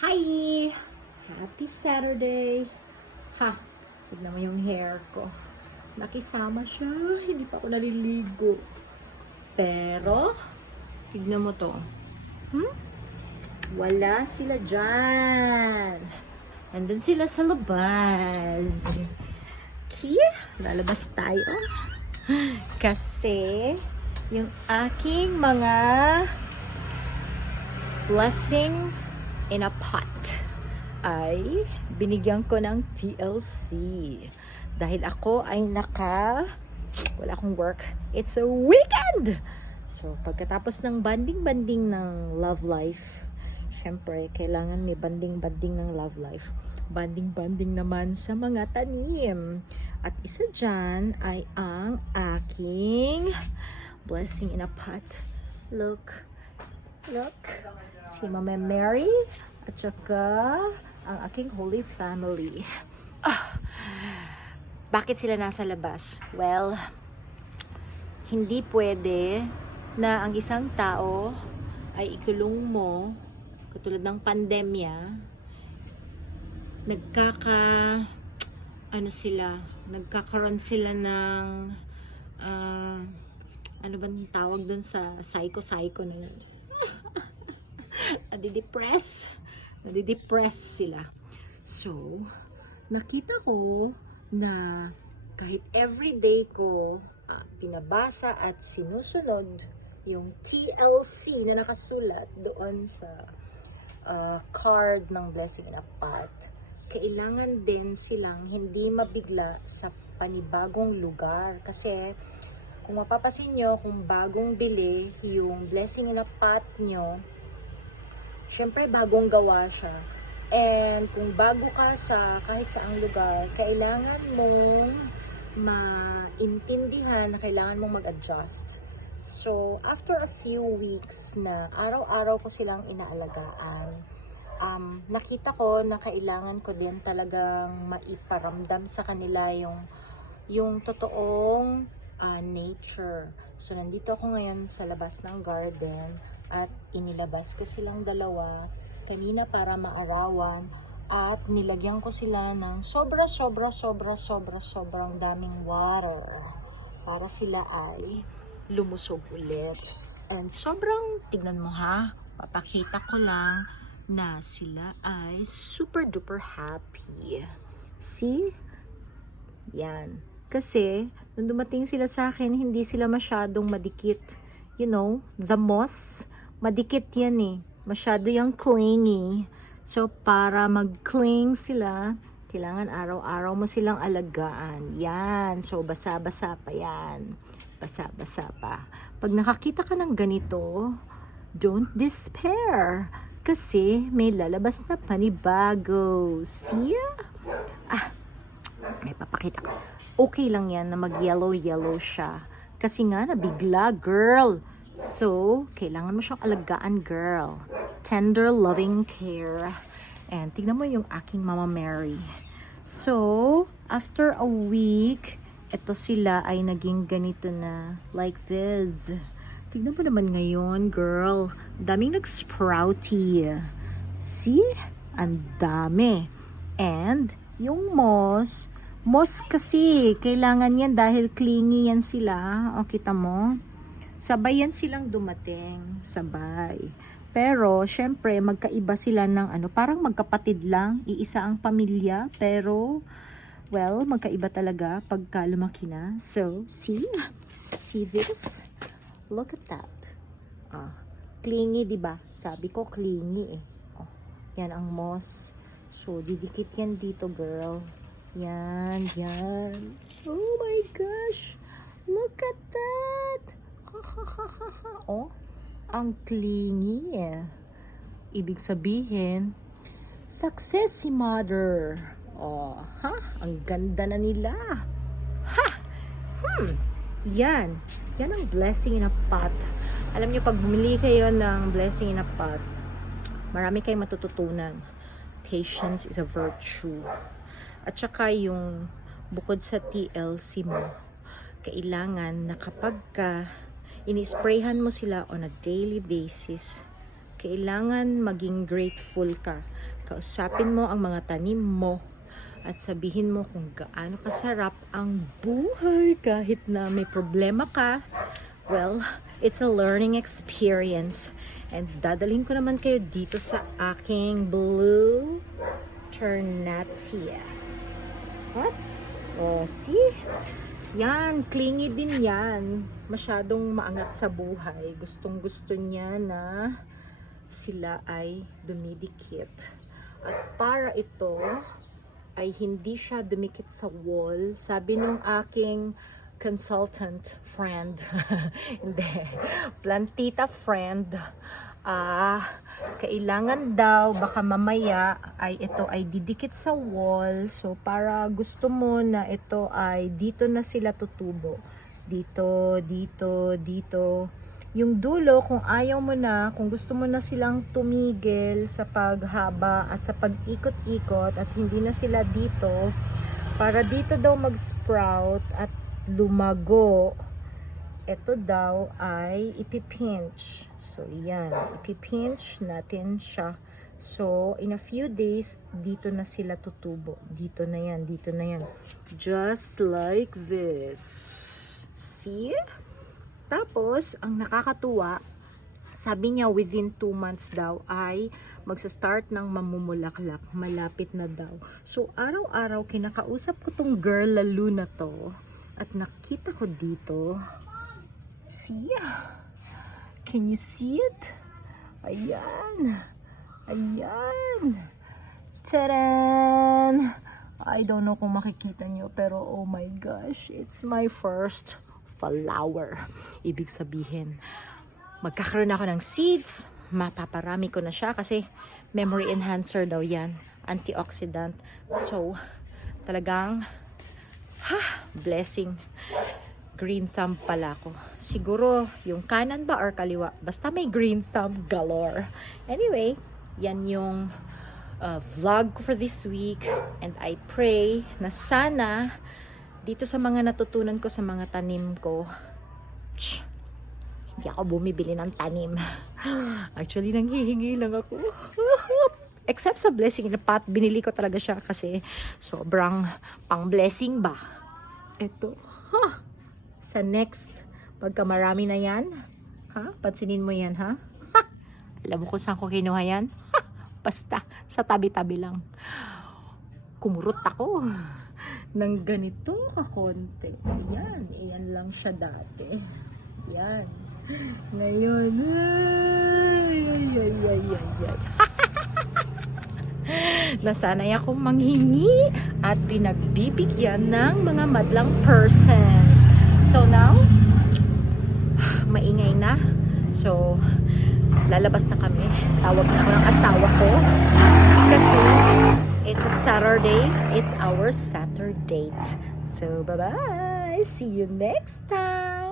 Hi! Happy Saturday! Ha! Tignan mo yung hair ko. Nakisama siya. Hindi pa ako naliligo. Pero, tignan mo to. Wala sila dyan. Nandun sila sa labas. Okay? Lalabas tayo. Kasi, yung aking mga blessing in a pot ay binigyan ko ng TLC dahil ako ay wala akong work. It's a weekend! So, pagkatapos ng banding-banding ng love life, syempre, kailangan may banding-banding ng love life. Banding-banding naman sa mga tanim. At isa dyan ay ang aking blessing in a pot. Look. Si Mama Mary at saka ang aking Holy Family. Bakit sila nasa labas? Well, hindi pwede na ang isang tao ay ikulong mo katulad ng pandemya. Nagkakaroon sila ng ano ba yung tawag dun sa psycho na yun? Nadidepress sila. So, nakita ko na kahit everyday ko pinabasa at sinusunod yung TLC na nakasulat doon sa card ng Blessing in a Pot, kailangan din silang hindi mabigla sa panibagong lugar. Kasi kung mapapasin nyo, kung bagong bili yung Blessing in a Pot nyo, syempre bagong gawa siya. And kung bago ka sa kahit saang lugar, kailangan mong maintindihan na kailangan mong mag-adjust. So, after a few weeks na araw-araw ko silang inaalagaan, nakita ko na kailangan ko din talagang maiparamdam sa kanila yung totoong nature. So, nandito ako ngayon sa labas ng garden at inilabas ko silang dalawa kanina para maarawan at nilagyan ko sila ng sobrang daming water para sila ay lumusog ulit. And tignan mo ha, papakita ko lang na sila ay super duper happy. See? Yan. Kasi, nung dumating sila sa akin, hindi sila masyadong madikit. You know, the moss, madikit yan eh. Masyado yung clingy. So, para mag-cling sila, kailangan araw-araw mo silang alagaan. Yan. So, basa-basa pa yan. Basa-basa pa. Pag nakakita ka ng ganito, don't despair. Kasi may lalabas na panibago. See? May papakita ka. Okay lang yan na mag-yellow siya. Kasi nga, nabigla, girl. So, kailangan mo siyang alagaan, girl. Tender, loving care. And tignan mo yung aking Mama Mary. So, after a week, ito sila ay naging ganito na. Like this. Tignan mo naman ngayon, girl. Daming nag-sprouty. See? Ang dami. And, yung moss kasi, kailangan yan dahil clingy yan sila. O, kita mo? Sabay yan silang dumating. Sabay. Pero, syempre, magkaiba sila ng parang magkapatid lang. Iisa ang pamilya. Pero, well, magkaiba talaga pagka lumaki na. So, see? See this? Look at that. Clingy, diba? Sabi ko, clingy eh. Yan ang moss. So, didikit yan dito, girl. Yan. Oh my gosh. Look at that. Ang clingy eh. Ibig sabihin, success si mother. Ang ganda na nila. Yan ang blessing in a pot. Alam niyo, pag bumili kayo ng blessing in a pot, marami kayong matututunan. Patience is a virtue. At saka yung bukod sa TLC mo, kailangan na kapag ini-sprayhan mo sila on a daily basis, kailangan maging grateful ka. Kausapin mo ang mga tanim mo at sabihin mo kung gaano kasarap ang buhay kahit na may problema ka. Well, it's a learning experience. And dadalhin ko naman kayo dito sa aking blue Ternatia. What? Oh, see? Yan, clingy din yan. Masyadong maangat sa buhay. Gustong-gusto niya na sila ay dumidikit. At para ito ay hindi siya dumikit sa wall. Sabi nung aking consultant friend, hindi, plantita friend, kailangan daw baka mamaya ay ito ay didikit sa wall. So para gusto mo na ito ay dito na sila tutubo, dito, dito, dito. Yung dulo, kung ayaw mo na, kung gusto mo na silang tumigil sa paghaba at sa pag-ikot-ikot at hindi na sila dito, para dito daw mag-sprout at lumago, ito daw ay ipipinch. So, yan. Ipipinch natin siya. So, in a few days, dito na sila tutubo. Dito na yan. Dito na yan. Just like this. See? Tapos, ang nakakatuwa, sabi niya within 2 months daw ay magsa-start ng mamumulaklak. Malapit na daw. So, araw-araw kinakausap ko tong girl lalo na to. At nakita ko dito, see? Can you see it? Ayan. Ayan. Tadaan! I don't know kung makikita nyo, pero oh my gosh, it's my first flower. Ibig sabihin, magkakaroon ako ng seeds, mapaparami ko na siya kasi memory enhancer daw yan, antioxidant. So, talagang, blessing. Green thumb pala ko. Siguro, yung kanan ba or kaliwa? Basta may green thumb galore. Anyway, yan yung vlog ko for this week. And I pray na sana dito sa mga natutunan ko sa mga tanim ko, hindi ako bumibili ng tanim. Actually, nanghihingi lang ako. Except sa blessing in a pot, binili ko talaga siya kasi sobrang pang blessing ba. Ito. Sa next, pagka marami na yan, pansinin mo yan, Alam mo kung saan ko kinuha yan? Basta, sa tabi-tabi lang. Kumurot ako ng ganito kakonti. Ayan, iyan lang siya dati. Yan. Ngayon, nasanay akong manghingi at pinagbibigyan ng mga madlang persons. So now, maingay na. So, lalabas na kami. Tawag na ako ng asawa ko. Kasi, it's a Saturday. It's our Saturday date. So, bye-bye. See you next time.